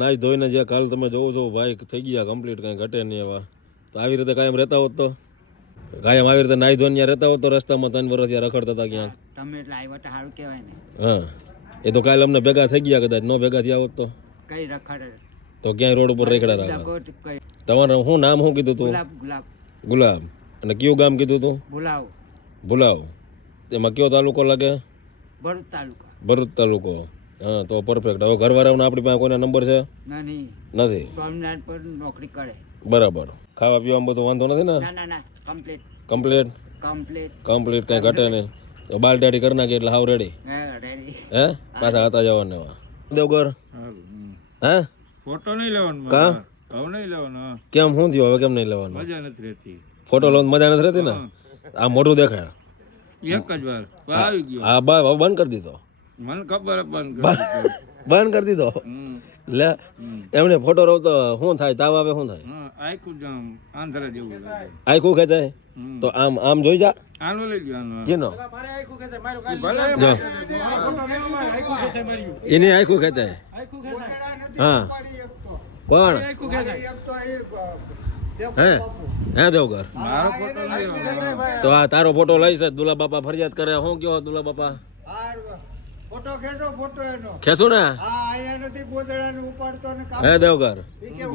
નાઈ ધોઈને જે કાલ તમે જોવો છો ભાઈ થઈ ગયા કમ્પ્લીટ, કાંઈ ઘટે નહીં એવા. તો આવી રીતે કાયમ રહેતા હોત તો કાયમ આવી રીતે નાઈ ધોઈને રહેતા હોત તો રસ્તામાં 3 વર્ષ રખડતા હતા ક્યાંક. તમે એટલે આવ્યા તો સારું કહેવાય ને. હા, એ તો કાલે અમને ભેગા થઈ ગયા, કદાચ નો ભેગા થયા હોત તો કઈ રખડે તો ક્યાંય રોડ ઉપર રેખડા રાખા. દગોટ કઈ તમારું શું નામ શું કીધું તું? ગુલાબ ગુલાબ ગુલાબ. અને કયું ગામ કીધું તું? ભુલાવ ભુલાવ. એમાં કયો તાલુકો લાગે? ભરૂચ તાલુકા. ભરૂચ તાલુકો. હા તો પરફેક્ટ. હવે ઘરવાળાનો આપણી પાસે કોઈના નંબર છે? નહીં. નથી. સ્વામિનારાયણ પર નોકરી કરે. બરાબર. ખાવા પીવામાં બધું વાંધો નથી ને? ના ના ના કમ્પ્લીટ કમ્પ્લીટ કમ્પ્લીટ કમ્પ્લીટ, કાંઈ ઘટે નહીં. તો બાલ દાઢી કરી નાખી એટલે હાવ રેડી. હે રેડી. હે પાછા હતા જવાને એવા. દેવગર હે ફોટો નહીં લેવાનો. કા ઘઉં નહીં લેવાનો. કેમ શું થયું હવે? કેમ નહીં લેવાનું? મજા નથી રહેતી. ફોટો લો મજા નથી રહેતી ને? આ મોઢું દેખાય એક જ વાર આવી ગયો. હા બા હવે બંધ કરી દીધો. મને ખબર બંધ બંધ કરી દીધો લે. એમને ફોટો રહો તો શું થાય? તાવ આવે શું થાય? આખું જામ આંધળા જેવું લાગે. આખું ખેંચાય તો આમ આમ જોઈ જા. આનો લઈ ગયો આનો. કેનો? ભલે જો એની આખું ખેંચાય. હા કોણ? હે હે દેવગર. મારો ફોટો નહીં લેવાનો. તો આ તારો ફોટો લઈશ જ. દુલા બાપા ફરિયાદ કરે. શું કયો દુલા બાપા? ફોટો ખેંચો ફોટો એનો. ખેંચું ને? હા અહીંયા નથી ગોદડાને ઉપાડતો ને કામ. હે દેવગર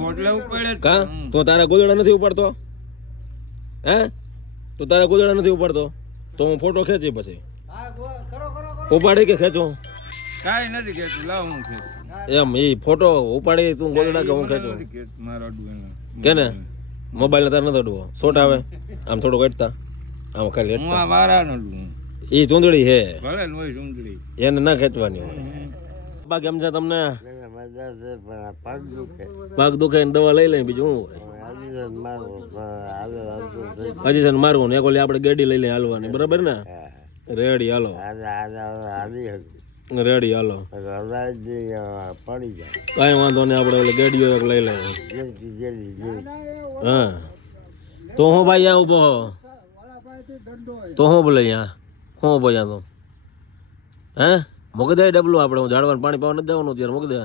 ગોટલે ઉપડે જ. કા તો તારા ગોદડા નથી ઉપાડતો? હે તો તારા ગોદડા નથી ઉપાડતો તો હું ફોટો ખેંચી પછી હા કરો કરો કરો. ઉપાડી કે ખેંચું? કાંઈ નથી કહેતું. લાવ હું ખેંચું. એમ એ ફોટો ઉપાડી તું ગોદડા કે હું ખેંચું? નથી કહેતું. મારો અડવું એનો. કે ને મોબાઈલ તાર નથી અડવો. શોટ આવે આમ થોડું કટતા આમ ખાલી હું અટતા. આ મારાનો લઉં. એ ચૂંદડી હે ભલે ને હોય સુંદરી. એને ના ખેંચવાની હોય. બા કેમ છે તમને? પગ દુખે ને દવા લઈ લે, બીજું શું હોય? હજી છે ને મારવું ને એક ઓલી આપણે ગાડી લઈ લઈ હાલવાની. બરાબર ને? રેડી હાલો. રેડી હાલો. કાંઈ વાંધો નહીં, આપણે ઓલી ગાડીઓ એક લઈ લઈએ. હા તો હું ભાઈ અહીંયા ઉભો હો તો હું બોલે અહીંયા હું ઉભો અહીંયા તો હે મૂકી દે ડબલું. આપણે હું ઝાડવાનું પાણી પાવા નથી જવાનું અત્યારે મૂકી દે.